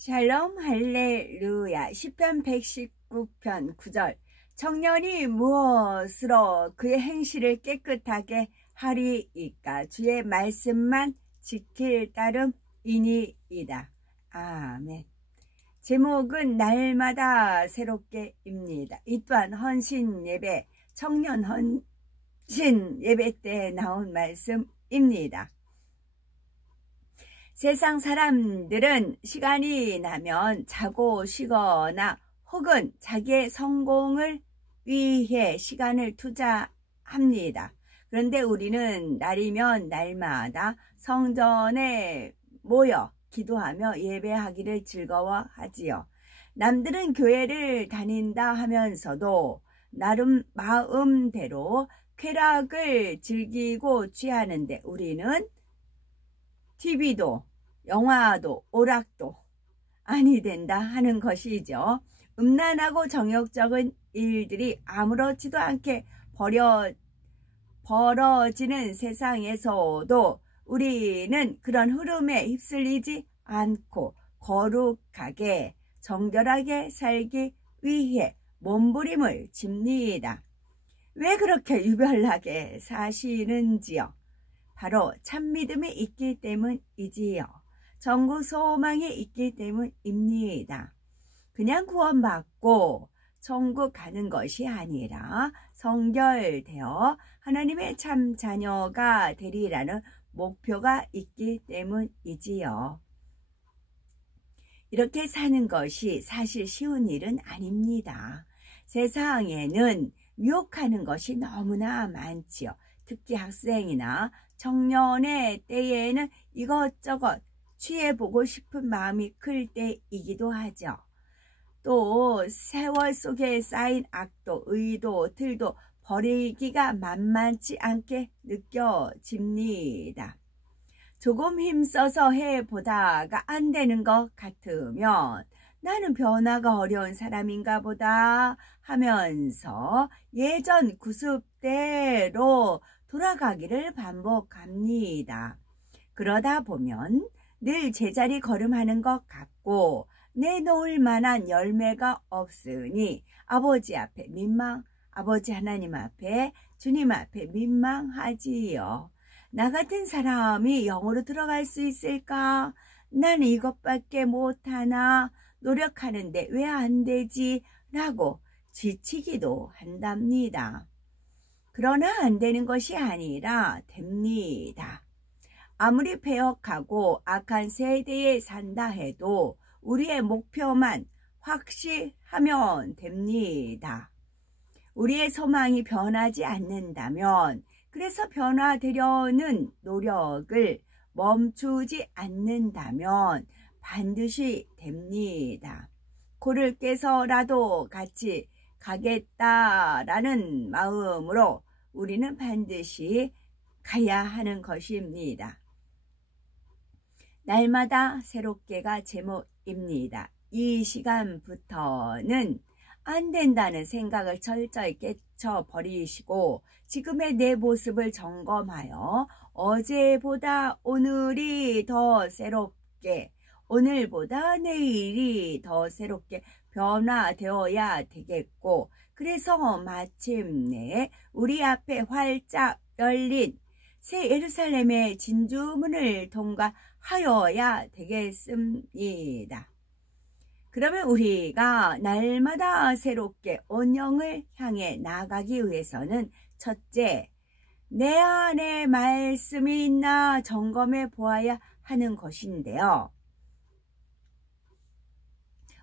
샬롬 할렐루야. 시편 119편 9절. 청년이 무엇으로 그의 행실을 깨끗하게 하리이까? 주의 말씀만 지킬 따름이니이다. 아멘. 제목은 날마다 새롭게입니다. 이 또한 헌신 예배, 청년 헌신 예배 때 나온 말씀입니다. 세상 사람들은 시간이 나면 자고 쉬거나 혹은 자기의 성공을 위해 시간을 투자합니다. 그런데 우리는 날이면 날마다 성전에 모여 기도하며 예배하기를 즐거워하지요. 남들은 교회를 다닌다 하면서도 나름 마음대로 쾌락을 즐기고 취하는데 우리는 TV도 영화도 오락도 아니 된다 하는 것이죠. 음란하고 정욕적인 일들이 아무렇지도 않게 벌어지는 세상에서도 우리는 그런 흐름에 휩쓸리지 않고 거룩하게 정결하게 살기 위해 몸부림을 칩니다. 왜 그렇게 유별나게 사시는지요? 바로 참믿음이 있기 때문이지요. 전국 소망이 있기 때문입니다. 그냥 구원받고 천국 가는 것이 아니라 성결되어 하나님의 참 자녀가 되리라는 목표가 있기 때문이지요. 이렇게 사는 것이 사실 쉬운 일은 아닙니다. 세상에는 유혹하는 것이 너무나 많지요. 특히 학생이나 청년의 때에는 이것저것 취해보고 싶은 마음이 클 때이기도 하죠. 또 세월 속에 쌓인 악도, 의도, 틀도 버리기가 만만치 않게 느껴집니다. 조금 힘써서 해보다가 안 되는 것 같으면 나는 변화가 어려운 사람인가 보다 하면서 예전 구습대로 돌아가기를 반복합니다. 그러다 보면 늘 제자리 걸음하는 것 같고 내놓을 만한 열매가 없으니 아버지 앞에 아버지 하나님 앞에 주님 앞에 민망하지요. 나 같은 사람이 영으로 들어갈 수 있을까? 난 이것밖에 못하나? 노력하는데 왜 안 되지? 라고 지치기도 한답니다. 그러나 안 되는 것이 아니라 됩니다. 아무리 폐역하고 악한 세대에 산다 해도 우리의 목표만 확실하면 됩니다. 우리의 소망이 변하지 않는다면, 그래서 변화되려는 노력을 멈추지 않는다면 반드시 됩니다. 코를 깨서라도 같이 가겠다라는 마음으로 우리는 반드시 가야 하는 것입니다. 날마다 새롭게가 제목입니다. 이 시간부터는 안 된다는 생각을 철저히 깨쳐버리시고 지금의 내 모습을 점검하여 어제보다 오늘이 더 새롭게, 오늘보다 내일이 더 새롭게 변화되어야 되겠고, 그래서 마침내 우리 앞에 활짝 열린 새 예루살렘의 진주문을 통과하여야 되겠습니다. 그러면 우리가 날마다 새롭게 온영을 향해 나가기 위해서는 첫째, 내 안에 말씀이 있나 점검해 보아야 하는 것인데요.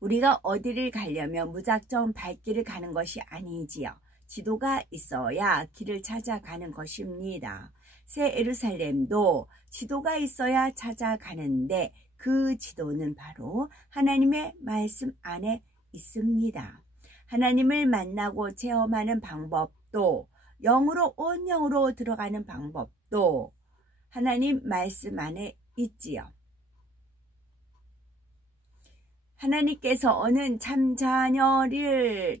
우리가 어디를 가려면 무작정 발길을 가는 것이 아니지요. 지도가 있어야 길을 찾아가는 것입니다. 새 예루살렘도 지도가 있어야 찾아가는데 그 지도는 바로 하나님의 말씀 안에 있습니다. 하나님을 만나고 체험하는 방법도, 영으로 온 영으로 들어가는 방법도 하나님 말씀 안에 있지요. 하나님께서 오는 참 자녀를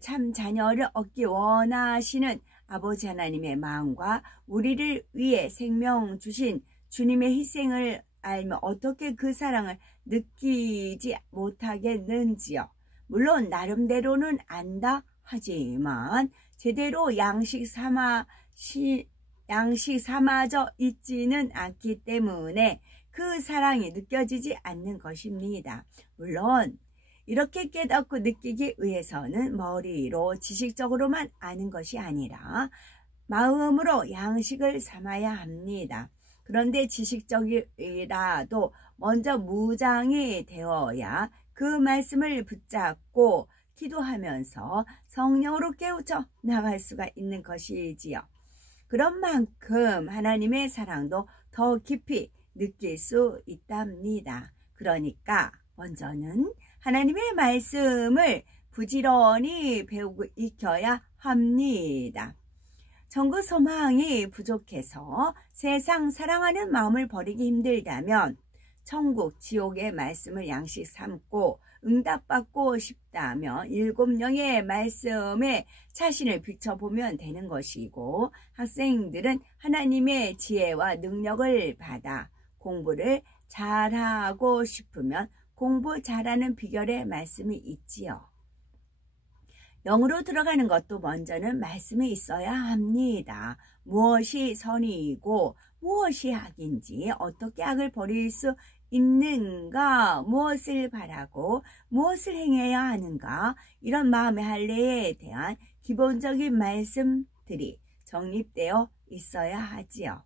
얻기 원하시는 아버지 하나님의 마음과 우리를 위해 생명 주신 주님의 희생을 알면 어떻게 그 사랑을 느끼지 못하겠는지요. 물론 나름대로는 안다 하지만 제대로 양식 삼아져 있지는 않기 때문에 그 사랑이 느껴지지 않는 것입니다. 물론 이렇게 깨닫고 느끼기 위해서는 머리로 지식적으로만 아는 것이 아니라 마음으로 양식을 삼아야 합니다. 그런데 지식적이라도 먼저 무장이 되어야 그 말씀을 붙잡고 기도하면서 성령으로 깨우쳐 나갈 수가 있는 것이지요. 그런 만큼 하나님의 사랑도 더 깊이 느낄 수 있답니다. 그러니까 먼저는 하나님의 말씀을 부지런히 배우고 익혀야 합니다. 전구 소망이 부족해서 세상 사랑하는 마음을 버리기 힘들다면 천국, 지옥의 말씀을 양식 삼고 응답받고 싶다면 7영의 말씀에 자신을 비춰보면 되는 것이고, 학생들은 하나님의 지혜와 능력을 받아 공부를 잘하고 싶으면 공부 잘하는 비결의 말씀이 있지요. 영으로 들어가는 것도 먼저는 말씀이 있어야 합니다. 무엇이 선이고 무엇이 악인지, 어떻게 악을 버릴 수 있는가, 무엇을 바라고 무엇을 행해야 하는가, 이런 마음의 할례에 대한 기본적인 말씀들이 정립되어 있어야 하지요.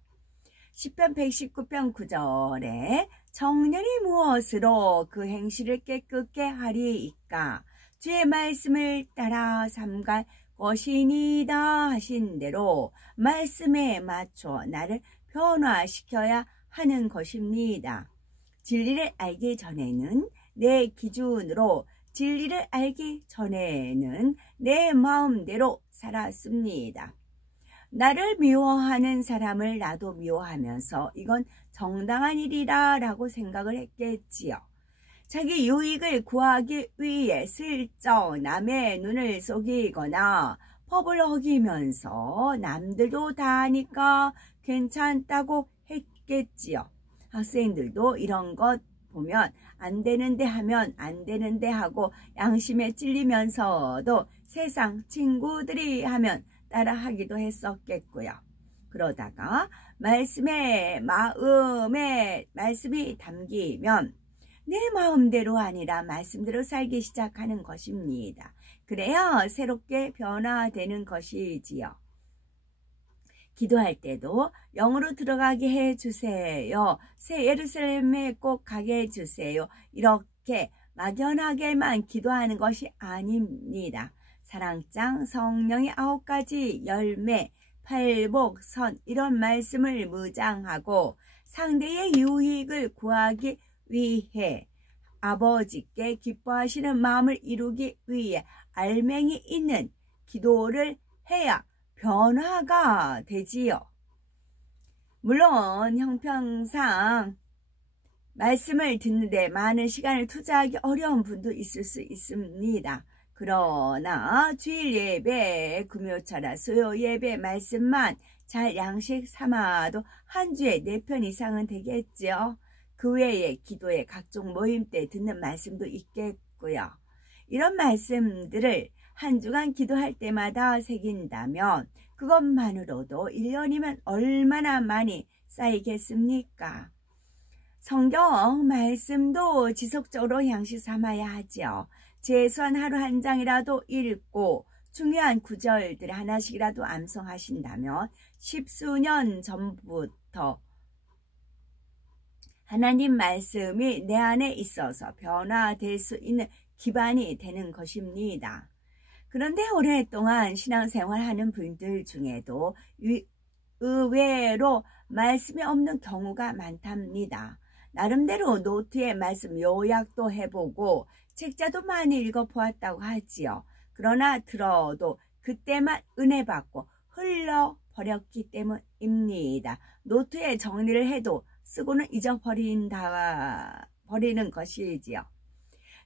시편 119편 9절에 청년이 무엇으로 그 행실을 깨끗게 하리이까, 주의 말씀을 따라 삼갈 것이니이다 하신 대로 말씀에 맞춰 나를 변화시켜야 하는 것입니다. 진리를 알기 전에는 내 기준으로, 진리를 알기 전에는 내 마음대로 살았습니다. 나를 미워하는 사람을 나도 미워하면서 이건 정당한 일이다 라고 생각을 했겠지요. 자기 유익을 구하기 위해 슬쩍 남의 눈을 속이거나 법을 어기면서 남들도 다 하니까 괜찮다고 했겠지요. 학생들도 이런 것 보면 안 되는데 하면 안 되는데 하고 양심에 찔리면서도 세상 친구들이 하면 따라하기도 했었겠고요. 그러다가 마음에 말씀이 담기면 내 마음대로 아니라 말씀대로 살기 시작하는 것입니다. 그래야 새롭게 변화되는 것이지요. 기도할 때도 영으로 들어가게 해주세요. 새 예루살렘에 꼭 가게 해주세요. 이렇게 막연하게만 기도하는 것이 아닙니다. 사랑장, 성령의 9가지 열매, 팔복, 선, 이런 말씀을 무장하고 상대의 유익을 구하기 위해, 아버지께 기뻐하시는 마음을 이루기 위해 알맹이 있는 기도를 해야 변화가 되지요. 물론 형평상 말씀을 듣는데 많은 시간을 투자하기 어려운 분도 있을 수 있습니다. 그러나 주일 예배, 금요철야, 수요 예배 말씀만 잘 양식 삼아도 한 주에 4편 이상은 되겠죠. 그 외에 기도에 각종 모임 때 듣는 말씀도 있겠고요. 이런 말씀들을 한 주간 기도할 때마다 새긴다면 그것만으로도 1년이면 얼마나 많이 쌓이겠습니까? 성경 말씀도 지속적으로 양식 삼아야 하죠. 최소한 하루 한 장이라도 읽고 중요한 구절들 하나씩이라도 암송하신다면 10수년 전부터 하나님 말씀이 내 안에 있어서 변화될 수 있는 기반이 되는 것입니다. 그런데 오랫동안 신앙생활하는 분들 중에도 의외로 말씀이 없는 경우가 많답니다. 나름대로 노트에 말씀 요약도 해보고 책자도 많이 읽어보았다고 하지요. 그러나 들어도 그때만 은혜 받고 흘러버렸기 때문입니다. 노트에 정리를 해도 쓰고는 버리는 것이지요.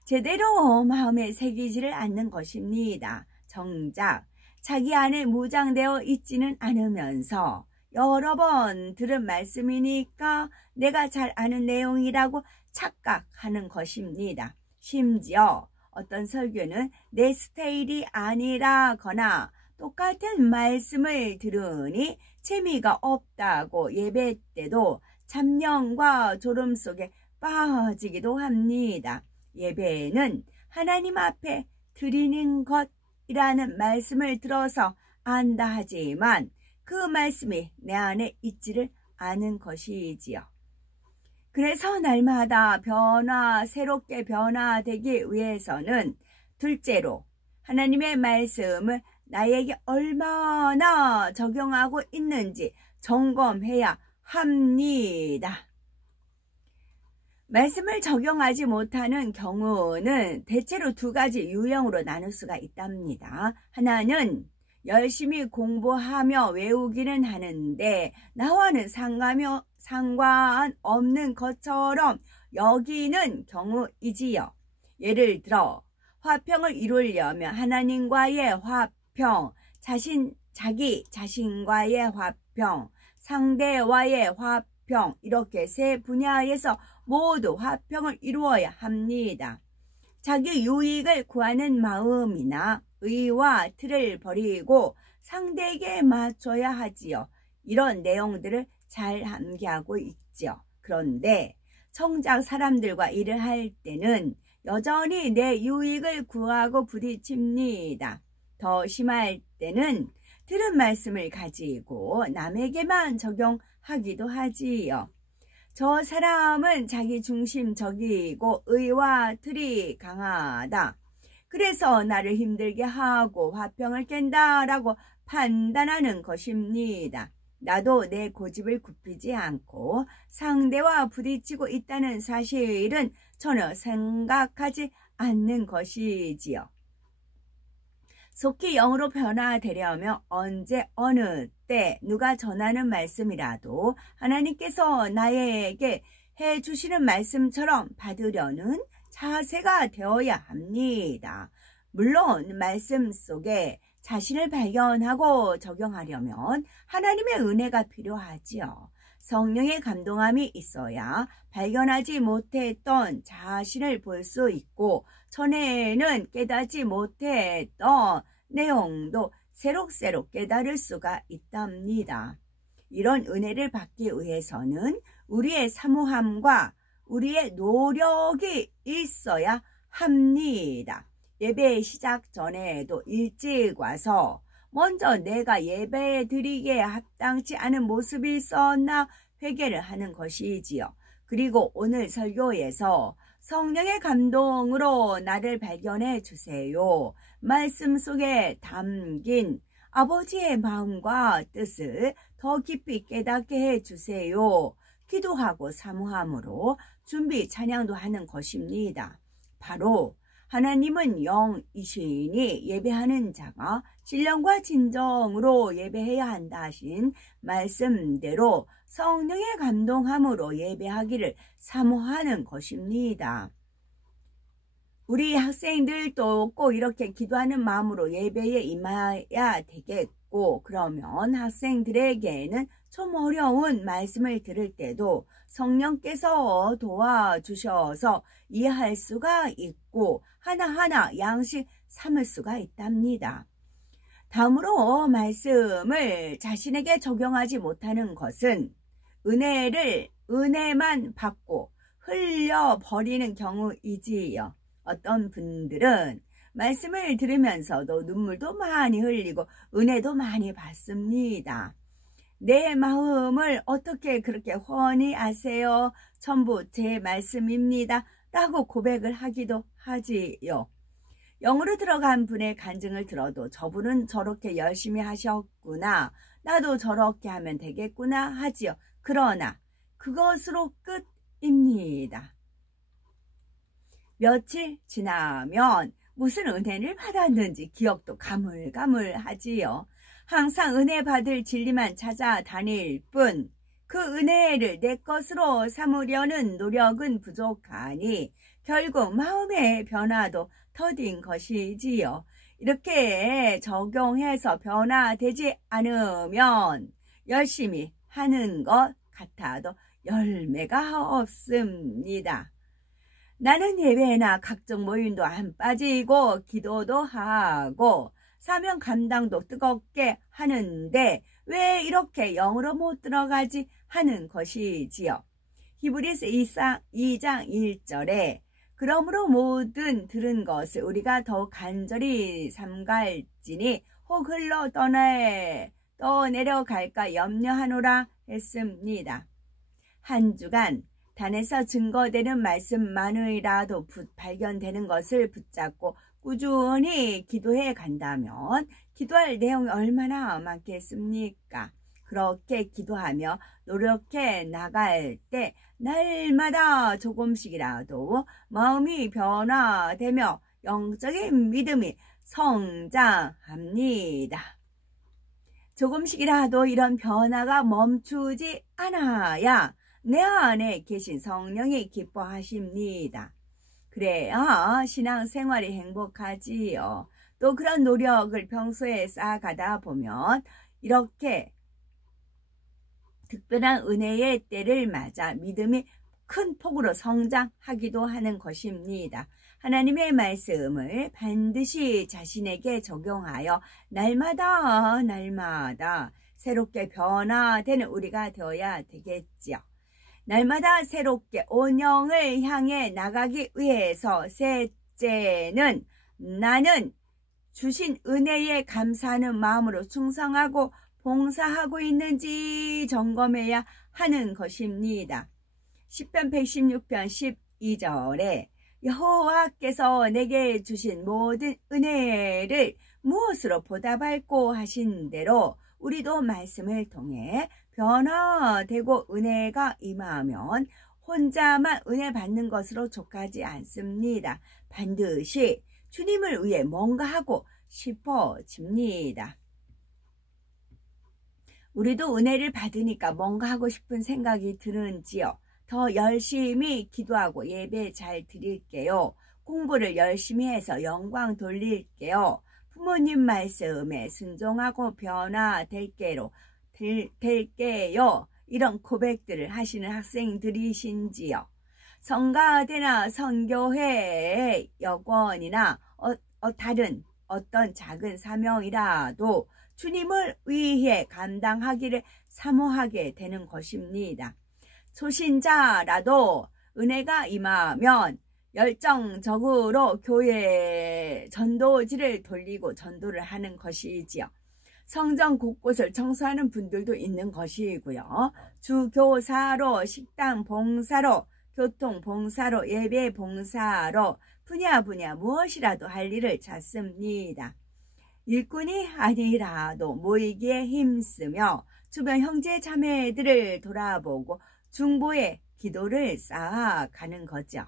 제대로 마음에 새기지를 않는 것입니다. 정작 자기 안에 무장되어 있지는 않으면서 여러 번 들은 말씀이니까 내가 잘 아는 내용이라고 착각하는 것입니다. 심지어 어떤 설교는 내 스타일이 아니라거나 똑같은 말씀을 들으니 재미가 없다고 예배 때도 잡념과 졸음 속에 빠지기도 합니다. 예배는 하나님 앞에 드리는 것이라는 말씀을 들어서 안다 하지만 그 말씀이 내 안에 있지를 않은 것이지요. 그래서 날마다 새롭게 변화되기 위해서는 둘째로 하나님의 말씀을 나에게 얼마나 적용하고 있는지 점검해야 합니다. 말씀을 적용하지 못하는 경우는 대체로 두 가지 유형으로 나눌 수가 있답니다. 하나는 열심히 공부하며 외우기는 하는데 나와는 상관없는 것처럼 여기는 경우이지요. 예를 들어 화평을 이루려면 하나님과의 화평, 자기 자신과의 화평, 상대와의 화평 이렇게 세 분야에서 모두 화평을 이루어야 합니다. 자기 유익을 구하는 마음이나 의와 틀을 버리고 상대에게 맞춰야 하지요. 이런 내용들을 잘 암기하고 있죠. 그런데 정작 사람들과 일을 할 때는 여전히 내 유익을 구하고 부딪힙니다. 더 심할 때는 들은 말씀을 가지고 남에게만 적용하기도 하지요. 저 사람은 자기 중심적이고 의와 틀이 강하다. 그래서 나를 힘들게 하고 화평을 깬다라고 판단하는 것입니다. 나도 내 고집을 굽히지 않고 상대와 부딪히고 있다는 사실은 전혀 생각하지 않는 것이지요. 속히 영으로 변화되려면 언제 어느 때 누가 전하는 말씀이라도 하나님께서 나에게 해주시는 말씀처럼 받으려는 자세가 되어야 합니다. 물론 말씀 속에 자신을 발견하고 적용하려면 하나님의 은혜가 필요하지요. 성령의 감동함이 있어야 발견하지 못했던 자신을 볼 수 있고 전에는 깨닫지 못했던 내용도 새록새록 깨달을 수가 있답니다. 이런 은혜를 받기 위해서는 우리의 사모함과 우리의 노력이 있어야 합니다. 예배 시작 전에도 일찍 와서 먼저 내가 예배 드리기에 합당치 않은 모습이 있었나 회개를 하는 것이지요. 그리고 오늘 설교에서 성령의 감동으로 나를 발견해 주세요. 말씀 속에 담긴 아버지의 마음과 뜻을 더 깊이 깨닫게 해 주세요. 기도하고 사모함으로 준비 찬양도 하는 것입니다. 바로 하나님은 영이시니 예배하는 자가 신령과 진정으로 예배해야 한다 하신 말씀대로 성령의 감동함으로 예배하기를 사모하는 것입니다. 우리 학생들도 꼭 이렇게 기도하는 마음으로 예배에 임해야 되겠고, 그러면 학생들에게는 좀 어려운 말씀을 들을 때도 성령께서 도와주셔서 이해할 수가 있고 하나하나 양식 삼을 수가 있답니다. 다음으로 말씀을 자신에게 적용하지 못하는 것은 은혜만 받고 흘려버리는 경우이지요. 어떤 분들은 말씀을 들으면서도 눈물도 많이 흘리고 은혜도 많이 받습니다. 내 마음을 어떻게 그렇게 훤히 아세요? 전부 제 말씀입니다. 라고 고백을 하기도 하지요. 영으로 들어간 분의 간증을 들어도 저분은 저렇게 열심히 하셨구나. 나도 저렇게 하면 되겠구나 하지요. 그러나 그것으로 끝입니다. 며칠 지나면 무슨 은혜를 받았는지 기억도 가물가물하지요. 항상 은혜 받을 진리만 찾아다닐 뿐 그 은혜를 내 것으로 삼으려는 노력은 부족하니 결국 마음의 변화도 더딘 것이지요. 이렇게 적용해서 변화되지 않으면 열심히 하는 것 같아도 열매가 없습니다. 나는 예배나 각종 모임도 안 빠지고 기도도 하고 사명 감당도 뜨겁게 하는데 왜 이렇게 영으로 못 들어가지 하는 것이지요. 히브리서 2장 1절에 그러므로 모든 들은 것을 우리가 더욱 간절히 삼갈지니 혹 흘러 떠내려갈까 염려하노라 했습니다. 한 주간 단에서 증거되는 말씀만이라도 발견되는 것을 붙잡고 꾸준히 기도해 간다면 기도할 내용이 얼마나 많겠습니까? 그렇게 기도하며 노력해 나갈 때 날마다 조금씩이라도 마음이 변화되며 영적인 믿음이 성장합니다. 조금씩이라도 이런 변화가 멈추지 않아야 내 안에 계신 성령이 기뻐하십니다. 그래야 신앙생활이 행복하지요. 또 그런 노력을 평소에 쌓아가다 보면 이렇게 특별한 은혜의 때를 맞아 믿음이 큰 폭으로 성장하기도 하는 것입니다. 하나님의 말씀을 반드시 자신에게 적용하여 날마다 새롭게 변화되는 우리가 되어야 되겠지요. 날마다 새롭게 온영을 향해 나가기 위해서 셋째는 나는 주신 은혜에 감사하는 마음으로 충성하고 봉사하고 있는지 점검해야 하는 것입니다. 시편 116편 12절에 여호와께서 내게 주신 모든 은혜를 무엇으로 보답할꼬 하신 대로 우리도 말씀을 통해 변화되고 은혜가 임하면 혼자만 은혜 받는 것으로 족하지 않습니다. 반드시 주님을 위해 뭔가 하고 싶어집니다. 우리도 은혜를 받으니까 뭔가 하고 싶은 생각이 드는지요. 더 열심히 기도하고 예배 잘 드릴게요. 공부를 열심히 해서 영광 돌릴게요. 부모님 말씀에 순종하고 변화될게요. 이런 고백들을 하시는 학생들이신지요. 성가대나 선교회 여권이나 다른 어떤 작은 사명이라도 주님을 위해 감당하기를 사모하게 되는 것입니다. 초신자라도 은혜가 임하면 열정적으로 교회 전도지를 돌리고 전도를 하는 것이지요. 성전 곳곳을 청소하는 분들도 있는 것이고요. 주교사로, 식당 봉사로, 교통 봉사로, 예배 봉사로 분야 무엇이라도 할 일을 찾습니다. 일꾼이 아니라도 모이기에 힘쓰며 주변 형제 자매들을 돌아보고 중보의 기도를 쌓아가는 거죠.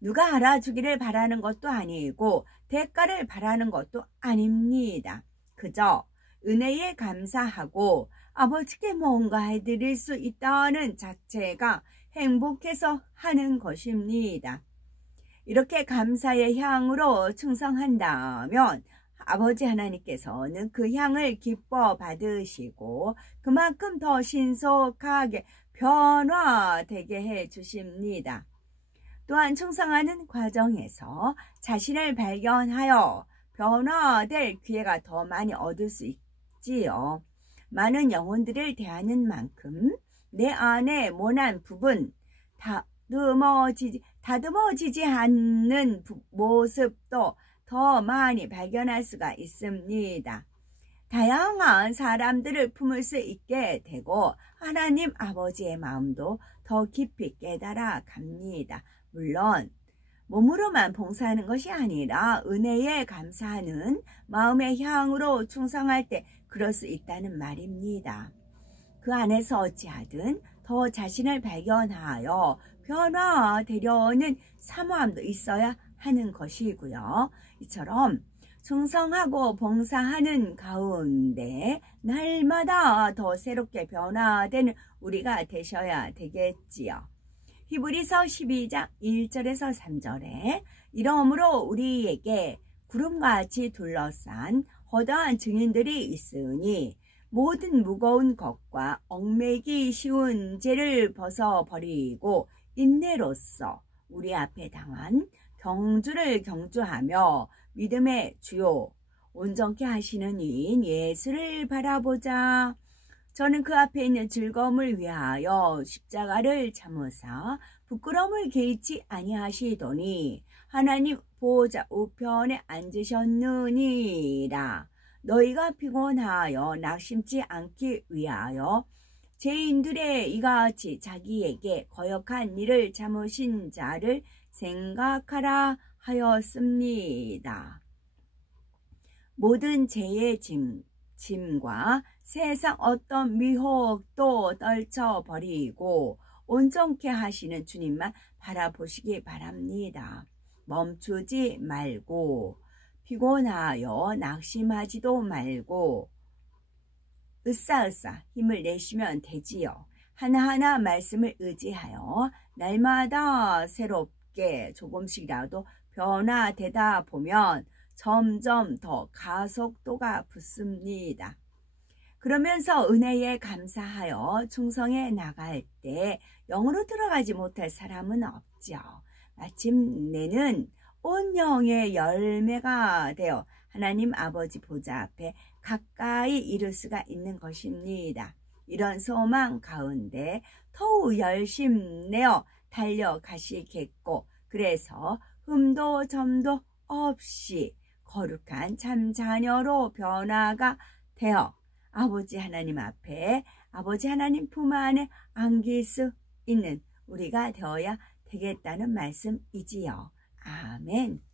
누가 알아주기를 바라는 것도 아니고 대가를 바라는 것도 아닙니다. 그저 은혜에 감사하고 아버지께 뭔가 해드릴 수 있다는 자체가 행복해서 하는 것입니다. 이렇게 감사의 향으로 충성한다면 아버지 하나님께서는 그 향을 기뻐 받으시고 그만큼 더 신속하게 변화되게 해 주십니다. 또한 충성하는 과정에서 자신을 발견하여 변화될 기회가 더 많이 얻을 수 있지요. 많은 영혼들을 대하는 만큼 내 안에 모난 부분, 다듬어지지 않는 모습도 더 많이 발견할 수가 있습니다. 다양한 사람들을 품을 수 있게 되고 하나님 아버지의 마음도 더 깊이 깨달아 갑니다. 물론 몸으로만 봉사하는 것이 아니라 은혜에 감사하는 마음의 향으로 충성할 때 그럴 수 있다는 말입니다. 그 안에서 어찌하든 더 자신을 발견하여 변화되려는 사모함도 있어야 하는 것이고요. 이처럼 충성하고 봉사하는 가운데 날마다 더 새롭게 변화되는 우리가 되셔야 되겠지요. 히브리서 12장 1절에서 3절에 이러므로 우리에게 구름같이 둘러싼 허다한 증인들이 있으니 모든 무거운 것과 얽매기 쉬운 죄를 벗어버리고 인내로써 우리 앞에 당한 경주를 경주하며 믿음의 주요 온전케 하시는 이인 예수를 바라보자. 저는 그 앞에 있는 즐거움을 위하여 십자가를 참으사 부끄러움을 개의치 아니하시더니 하나님 보호자 우편에 앉으셨느니라. 너희가 피곤하여 낙심치 않기 위하여 죄인들의 이같이 자기에게 거역한 일을 참으신 자를 생각하라 하였습니다. 모든 죄의 짐과 세상 어떤 미혹도 떨쳐버리고 온전케 하시는 주님만 바라보시기 바랍니다. 멈추지 말고 피곤하여 낙심하지도 말고 으쌰으쌰 힘을 내시면 되지요. 하나하나 말씀을 의지하여 날마다 새롭게 조금씩이라도 변화되다 보면 점점 더 가속도가 붙습니다. 그러면서 은혜에 감사하여 충성해 나갈 때 영으로 들어가지 못할 사람은 없죠. 마침내는 온 영의 열매가 되어 하나님 아버지 보좌 앞에 가까이 이를 수가 있는 것입니다. 이런 소망 가운데 더욱 열심내어 달려가시겠고 그래서 흠도 점도 없이 거룩한 참 자녀로 변화가 되어 아버지 하나님 앞에 아버지 하나님 품 안에 안길 수 있는 우리가 되어야 되겠다는 말씀이지요. 아멘.